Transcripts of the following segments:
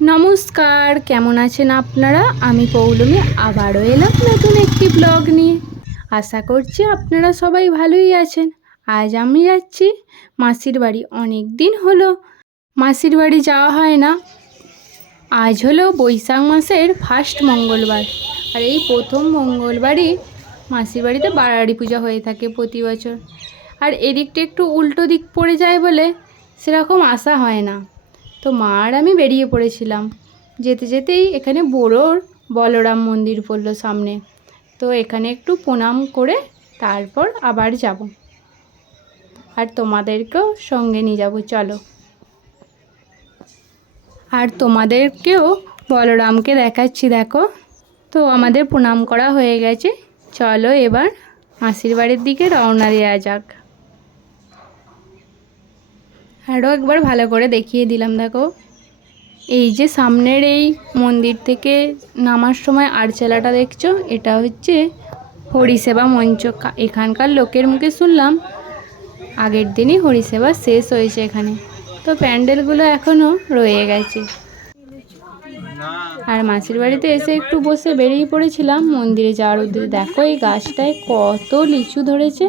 নমস্কার, কেমন আছেন আপনারা? আমি পৌলমী আবারও এলাম নতুন একটি ব্লগ নিয়ে। আশা করছি আপনারা সবাই ভালোই আছেন। আজ আমি যাচ্ছি মাসির বাড়ি। অনেক দিন হলো মাসির বাড়ি যাওয়া হয় না। আজ হলো বৈশাখ মাসের ফার্স্ট মঙ্গলবার, আর এই প্রথম মঙ্গলবারই মাসির বাড়িতে বাড়াড়ি পূজা হয়ে থাকে প্রতি বছর। আর এদিকটা একটু উল্টো দিক পড়ে যায় বলে সেরকম আসা হয় না। তো মা আর আমি বেরিয়ে পড়েছিলাম। যেতে যেতেই এখানে বড়োর বলরাম মন্দির পড়লো সামনে, তো এখানে একটু প্রণাম করে তারপর আবার যাব, আর তোমাদেরকেও সঙ্গে নিয়ে যাব। চলো, আর তোমাদেরকেও বলরামকে দেখাচ্ছি, দেখো। তো আমাদের প্রণাম করা হয়ে গেছে, চলো এবার মাসির বাড়ির দিকে রওনা দেওয়া যাক। আরও একবার ভালো করে দেখিয়ে দিলাম, দেখো। এই যে সামনের এই মন্দির থেকে নামার সময় আরচালাটা দেখছো, এটা হচ্ছে হরিসেবা মঞ্চ। এখানকার লোকের মুখে শুনলাম আগের দিনই হরিসেবা শেষ হয়েছে এখানে, তো প্যান্ডেলগুলো এখনও রয়ে গেছে। আর মাসির বাড়িতে এসে একটু বসে বেরিয়ে পড়েছিলাম মন্দিরে যাওয়ার উদ্দেশ্যে। দেখো এই গাছটায় কত লিচু ধরেছে,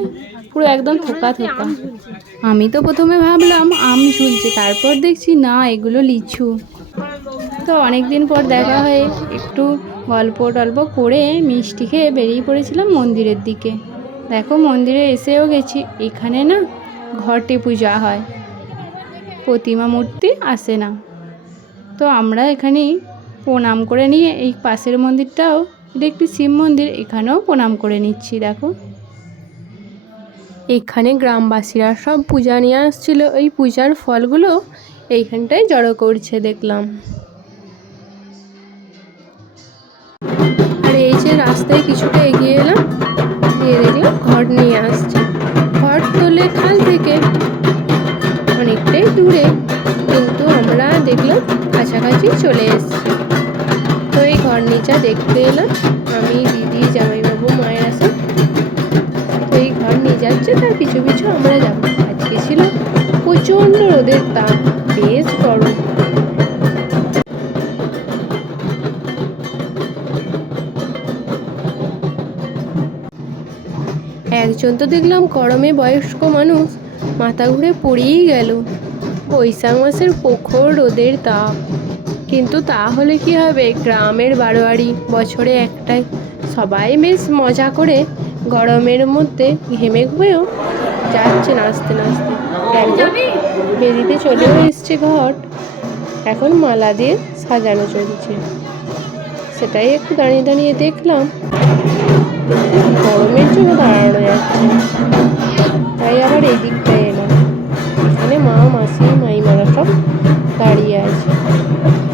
পুরো একদম থোকা থোকা। আমি তো প্রথমে ভাবলাম আম ঝুলছে, তারপর দেখছি না, এগুলো লিচু। তো অনেক দিন পর দেখা হয়ে একটু গল্প টল্প করে মিষ্টি খেয়ে বেরিয়ে পড়েছিলাম মন্দিরের দিকে। দেখো মন্দিরে এসেও গেছি। এখানে না ঘটে পূজা হয়, প্রতিমা মূর্তি আসে না। তো আমরা এখানেই প্রণাম করে নিয়ে এই পাশের মন্দিরটাও, এটা একটি শিব মন্দির, এখানেও প্রণাম করে নিচ্ছি। দেখো এখানে গ্রামবাসীরা সব পূজা নিয়ে আসছিল, এই পূজার ফলগুলো এইখানটায় জড়ো করছে দেখলাম। আর এই যে রাস্তায় কিছুটা এগিয়ে এলাম, গিয়ে দেখলাম ঘট নিয়ে আসছে। ঘট তোলে খাল থেকে অনেকটাই দূরে, কিন্তু আমরা দেখলাম কাছাকাছি চলে এসেছি। তো এই ঘর নিচা দেখতে এলাম আমি, দিদি, জামাইবাবু, মায়ের আসে। তো এই ঘর নিয়ে যাচ্ছে, তার পিছু পিছু আমরা যাবো। আজকে ছিল প্রচণ্ড রোদের তাপ, বেশ গরম। একজন তো দেখলাম গরমে বয়স্ক মানুষ মাথা ঘুরে পড়েই গেল। বৈশাখ মাসের প্রখর রোদের তাপ, কিন্তু তাহলে কি হবে, গ্রামের বারোয়ারি বছরে একটাই। সবাই বেশ মজা করে গরমের মধ্যে ঘেমে ঘুমেও যাচ্ছে নাচতে নাচতে। একদম বেরিতে চলেও এসছে ঘট, এখন মালা দিয়ে সাজানো চলছে। সেটাই একটু দাঁড়িয়ে দাঁড়িয়ে দেখলাম, গরমের জন্য দাঁড়ানো যাচ্ছে, তাই আবার এই দিকটায় এলাম। এখানে মা, মাসি, মাইমারা সব দাঁড়িয়ে আছে।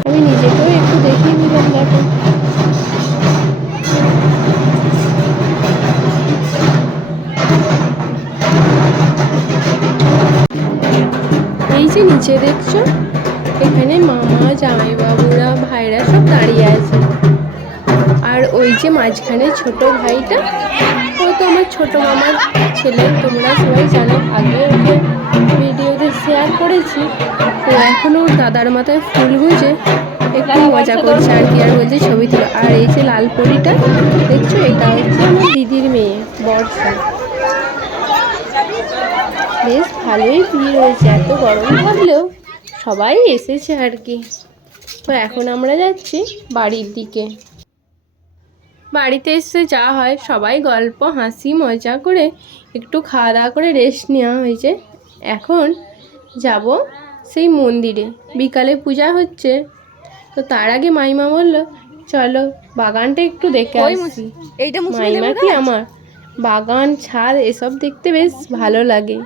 আমি নিজেকেও একটু দেখিয়ে নিলাম। দেখো এই যে নিচে দেখছো, এখানে মামা, জামাইবাবুরা, ভাইরা সব দাঁড়িয়ে আছে। আর ওই যে মাঝখানে ছোট ভাইটা, ও তো আমার ছোট মামার ছেলে। তোমরা সবাই জানো, আগে ওকে ভিডিওতে শেয়ার করেছি। তো এখন ওর দাদার মাথায় ফুল গুঁজে একটু মজা করছে আর কি, আর বলছে ছবি তুলো। আর এই যে লাল পরিটা দেখছো, এটা হচ্ছে আমার দিদির মেয়ে বর্ষা। বেশ ভালোই ভিড় হয়েছে, এত গরম থাকলেও সবাই এসেছে আর কি। তো এখন আমরা যাচ্ছি বাড়ির দিকে। বাড়িতে এসে যা হয়, সবাই গল্প হাসি মজা করে একটু খাওয়া দাওয়া করে রেস্ট নেওয়া হয়েছে। এখন যাব সেই মন্দিরে, বিকালে পূজা হচ্ছে। তো তার আগে মাইমা বললো চলো বাগানটা একটু দেখে আসি। মাইমা কি আমার বাগান, ছাদ এসব দেখতে বেশ ভালো লাগে।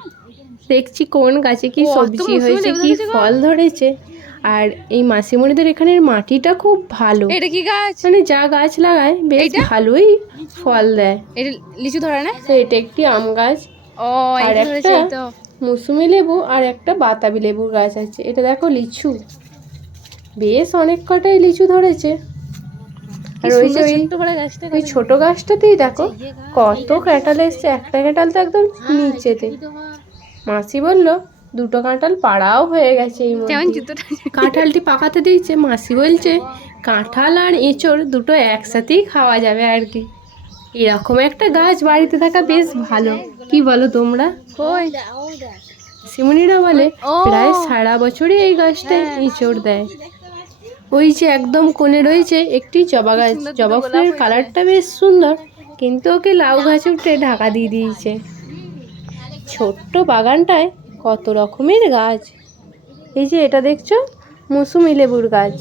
দেখছি কোন গাছে কি সবজি হয়েছে, কি ফল ধরেছে। আর এই মাসিমণিদের এখানের মাটিটা খুব ভালো। এটা কি গাছ? মানে যা গাছ লাগায় বেশ ভালোই ফল দেয়। এটা লিচু ধরে না? তো এটা একটি আম গাছ, ও আর একটা মৌসুমি লেবু, আর একটা বাতাবি লেবুর গাছ আছে। এটা দেখো লিচু, বেশ অনেক কটাই লিচু ধরেছে। আর ওই যে ওই ছোট গাছটাতেই দেখো কত কাঁঠাল এসছে। একটা কাঁঠাল তো একদম নিচেতে। মাসি বলল দুটো কাঁঠাল পাড়াও হয়ে গেছে এই মধ্যে। কাঁঠালটি পাকাতে দিয়েছে, মাসি বলছে কাঁঠাল আর এঁচড় দুটো একসাথেই খাওয়া যাবে আর কি। এরকম একটা গাছ বাড়িতে থাকা বেশ ভালো, কি বলো তোমরা? সিমুনিরা বলে প্রায় সারা বছরই এই গাছটায় এঁচড় দেয়। ওই যে একদম কোণে রয়েছে একটি জবা গাছ, জবা ফুলের কালারটা বেশ সুন্দর, কিন্তু ওকে লাউ গাছে উঠে ঢাকা দিয়ে দিয়েছে। ছোট্ট বাগানটায় কত রকমের গাছ। এই যে এটা দেখছো মৌসুমী লেবুর গাছ,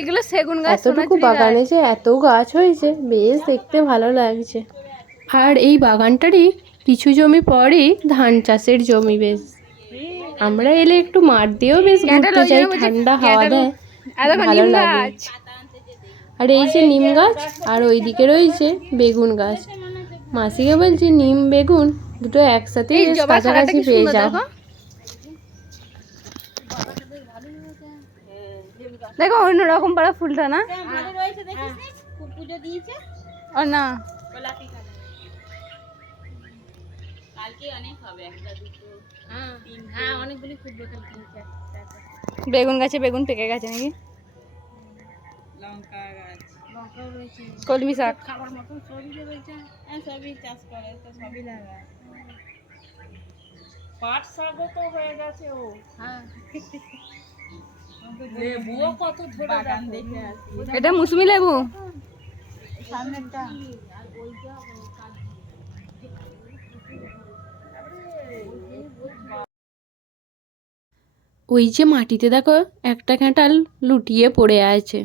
এগুলো সেগুন গাছ। এতটুকু বাগানে যে এত গাছ হয়েছে, বেশ দেখতে ভালো লাগছে। আর এই বাগানটারই কিছু জমি পরেই ধান চাষের জমি। বেশ আমরা এলে একটু মাঠ দিয়েও বেশ ঘুরতে যাই, ঠান্ডা হাওয়া দেয়, ভালো লাগে। আর এই যে নিম গাছ, আর ওইদিকে রয়েছে বেগুন গাছ। মাসিকে বলছি নিম বেগুন দুটো একসাথে কাছাকাছি পেয়ে যাও। দেখো অন্যরকম পাড়া ফুলটা না, ও না বেগুন গাছে বেগুন পেকে গেছে নাকি, কলমি শাক খাবার মতন সবই রয়েছে, সবই চাষ করে, তো সবই লাগায়। পাট শাকও তো হয়ে গেছে। ও হ্যাঁ, লেবুও কত বাগান দেখে আসি। এটা মৌসুমী লেবু সামনেরটা। ওই যে মাটিতে দেখো একটা কাঁঠাল লুটিয়ে পড়ে আছে।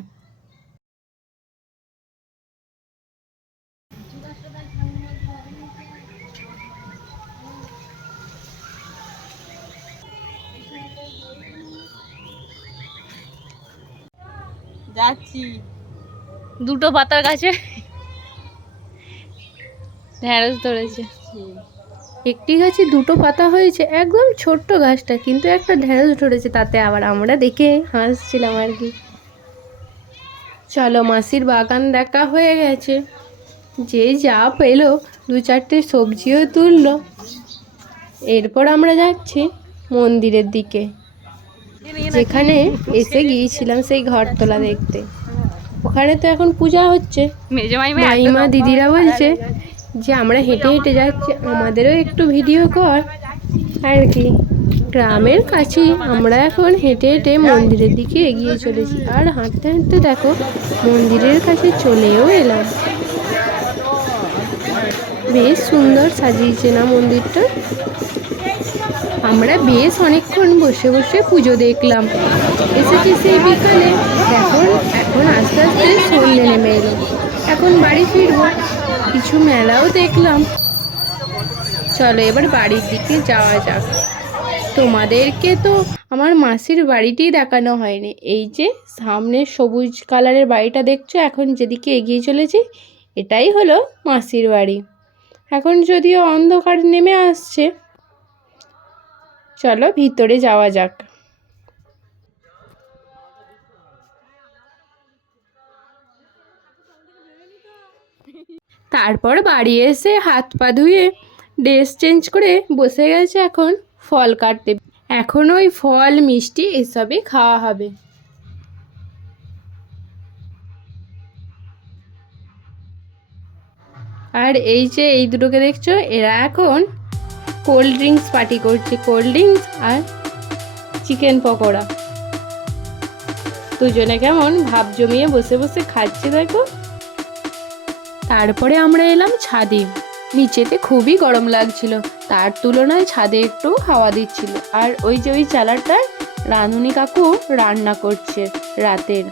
যাচ্ছি দুটো পাতার গাছে ঢেঁড়স ধরেছে। একটি গাছে দুটো পাতা হয়েছে, একদম ছোট্ট গাছটা, কিন্তু একটা ঢেঁড়স ধরেছে, তাতে আবার আমরা দেখে হাসছিলাম আর কি। চলো মাসির বাগান দেখা হয়ে গেছে, যে যা পেলো দু চারটে সবজিও তুললো। এরপর আমরা যাচ্ছি মন্দিরের দিকে, যেখানে এসে গিয়েছিলাম সেই ঘরতলা দেখতে। ওখানে তো এখন পূজা হচ্ছে। মাইমা দিদিরা বলছে যে আমরা হেঁটে হেঁটে যাচ্ছি, আমাদেরও একটু ভিডিও কর আর কি। গ্রামের কাছেই আমরা এখন হেঁটে হেঁটে মন্দিরের দিকে এগিয়ে চলেছি। আর হাঁটতে হাঁটতে দেখো মন্দিরের কাছে চলেও এলাম। বেশ সুন্দর সাজিয়েছে না মন্দিরটা। আমরা বেশ অনেকক্ষণ বসে বসে পুজো দেখলাম। এসেছি সেই বিকালে, এখন আস্তে আস্তে সন্ধ্যে নেমে এলো। এখন বাড়ি ফিরবো, কিছু মেলাও দেখলাম। চলো এবার বাড়ির দিকে যাওয়া যাক। তোমাদেরকে তো আমার মাসির বাড়িটি দেখানো হয়নি। এই যে সামনে সবুজ কালারের বাড়িটা দেখছো, এখন যেদিকে এগিয়ে চলেছি এটাই হলো মাসির বাড়ি। এখন যদিও অন্ধকার নেমে আসছে, চলো ভিতরে যাওয়া যাক। তারপর বাড়ি এসে হাত পা ধুয়ে ড্রেস চেঞ্জ করে বসে গেছে এখন ফল কাটতে। এখন ওই ফল মিষ্টি এসবই খাওয়া হবে। আর এই যে এই দুটোকে দেখছো, এরা এখন কোল্ড ড্রিঙ্কস পার্টি করছে। কোল্ড ড্রিঙ্কস আর চিকেন পকোড়া, দুজনে কেমন ভাব জমিয়ে বসে বসে খাচ্ছে দেখো। তারপরে আমরা এলাম ছাদে। নিচেতে খুবই গরম লাগছিল, তার তুলনায় ছাদে একটু হাওয়া দিচ্ছিল। আর ওই যে ওই চালাটায় রাঁধুনি কাকু রান্না করছে রাতের।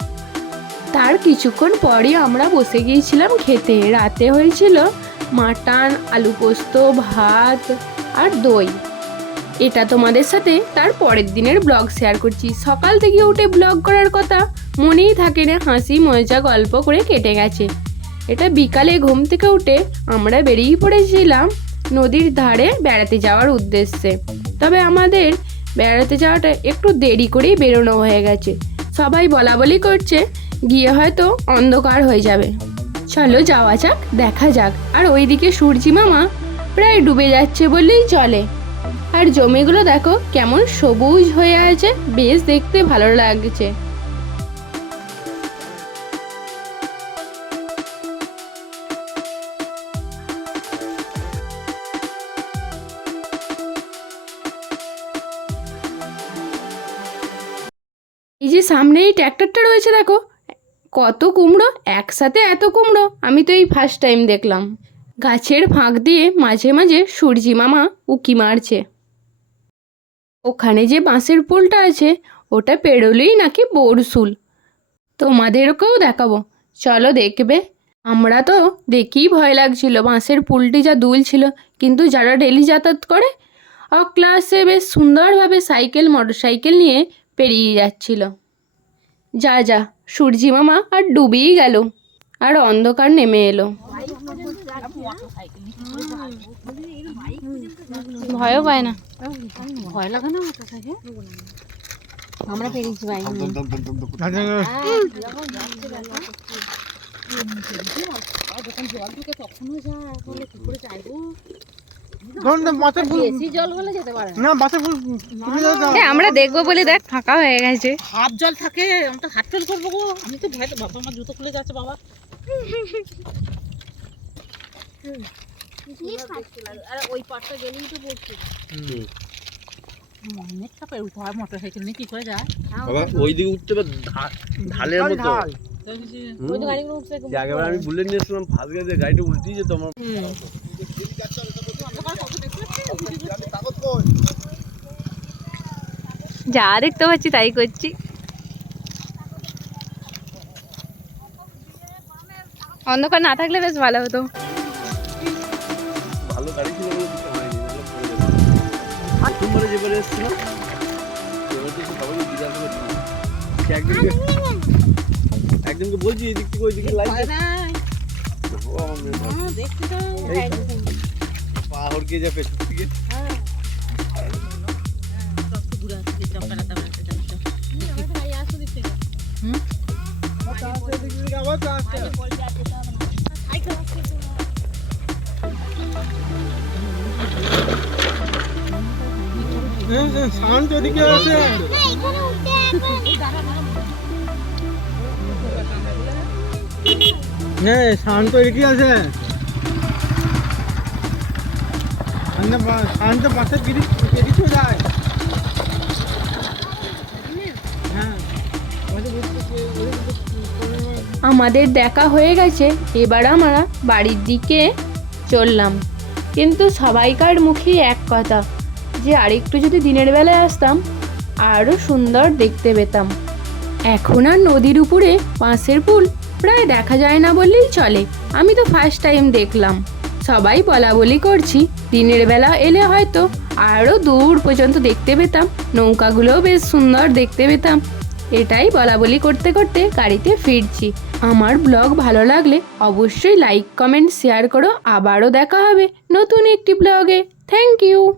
তার কিছুক্ষণ পরই আমরা বসে গিয়েছিলাম খেতে। রাতে হয়েছিল মাটন, আলু পোস্ত, ভাত আর দই। এটা তোমাদের সাথে তার পরের দিনের ব্লগ শেয়ার করছি। সকাল থেকে উঠে ব্লগ করার কথা মনেই থাকে না, হাসি মজা গল্প করে কেটে গেছে। এটা বিকালে ঘুম থেকে উঠে আমরা বেরিয়ে পড়েছিলাম নদীর ধারে বেড়াতে যাওয়ার উদ্দেশ্যে। তবে আমাদের বেড়াতে যাওয়াটা একটু দেরি করেই বেরোনো হয়ে গেছে। সবাই বলা বলি করছে গিয়ে হয়তো অন্ধকার হয়ে যাবে। চলো যাওয়া যাক, দেখা যাক। আর ওইদিকে সূর্যি মামা প্রায় ডুবে যাচ্ছে বললেই চলে। আর জমিগুলো দেখো কেমন সবুজ হয়ে আছে, বেশ দেখতে ভালো লাগছে। এই যে সামনে এই ট্র্যাক্টরটা রয়েছে দেখো, কত কুমড়ো, একসাথে এত কুমড়ো আমি তো এই ফার্স্ট টাইম দেখলাম। গাছের ফাঁক দিয়ে মাঝে মাঝে সূর্যি মামা উকি মারছে। ওখানে যে বাঁশের পোলটা আছে ওটা পেরোলেই নাকি বরশুল। তোমাদেরকেও দেখাবো, চলো দেখবে। আমরা তো দেখেই ভয় লাগছিল, বাঁশের পুলটি যা দুলছিল, কিন্তু যারা ডেলি যাতায়াত করে অক্লাসে বেশ সুন্দরভাবে সাইকেল মোটরসাইকেল নিয়ে পেরিয়ে যাচ্ছিল। যা যা সূর্যি মামা আর ডুবেই গেল, আর অন্ধকার নেমে এলো। ভয়ও পায় না, ভয় লাগে না আমরা পেরেছি ভাই। যখন জল ঢুকে তখনও যায়, বলে কি করে যাইবো? বেশি জল হলে যেতে পারে না। আমরা দেখবো বলে দেখ ফাঁকা হয়ে গেছে, হাফ জল থাকে, আমি তো হাত ফেল করবো গো। আমি তো ভয়, বাবা আমার জুতো খুলে যাচ্ছে বাবা। আর ওই পাটটা গেলেই তো বলছি অনেক চাপে উঠতে হয়, মোটর সাইকেল নিয়ে কি করে যায় বাবা? ওই দিকে উঠতে ঢালের মতো। আগেবার আমি বুলেট নিয়েছিলাম, ফার্স্ট গেছে গাড়িটা উল্টেই যেত আমার। যা দেখতে পাচ্ছি তাই করছি। অন্ধকার না থাকলে বেশ ভালো হতো। ভালো গাড়ি ছিল বলে কিছু হয়নি, নাহলে পড়ে যেত। প্রথমবারে যেবারে এসেছিলাম সেবার তো সবাই জিজ্ঞাসা করছিলাম, একজনকে বলছি এই দিক থেকে ওই দিকে লাগছে, পা হড়কে যা পেছন থেকে। শান্ত দিকে আছে, হ্যাঁ শান্ত এদিকে আছে, শান্ত পাশে বেরিয়ে যায়। আমাদের দেখা হয়ে গেছে, এবার আমরা বাড়ির দিকে চললাম। কিন্তু সবাইকার মুখেই এক কথা, যে আরেকটু যদি দিনের বেলায় আসতাম আরও সুন্দর দেখতে পেতাম। এখন আর নদীর উপরে বাঁশের পুল প্রায় দেখা যায় না বললেই চলে, আমি তো ফার্স্ট টাইম দেখলাম। সবাই বলা বলি করছি, দিনের বেলা এলে হয়তো আরও দূর পর্যন্ত দেখতে পেতাম, নৌকাগুলোও বেশ সুন্দর দেখতে পেতাম। এটাই বলা বলি করতে করতে গাড়িতে ফিরছি। আমার ব্লগ ভালো লাগলে অবশ্যই লাইক কমেন্ট শেয়ার করো। আবারও দেখা হবে নতুন একটি ব্লগে। Thank you.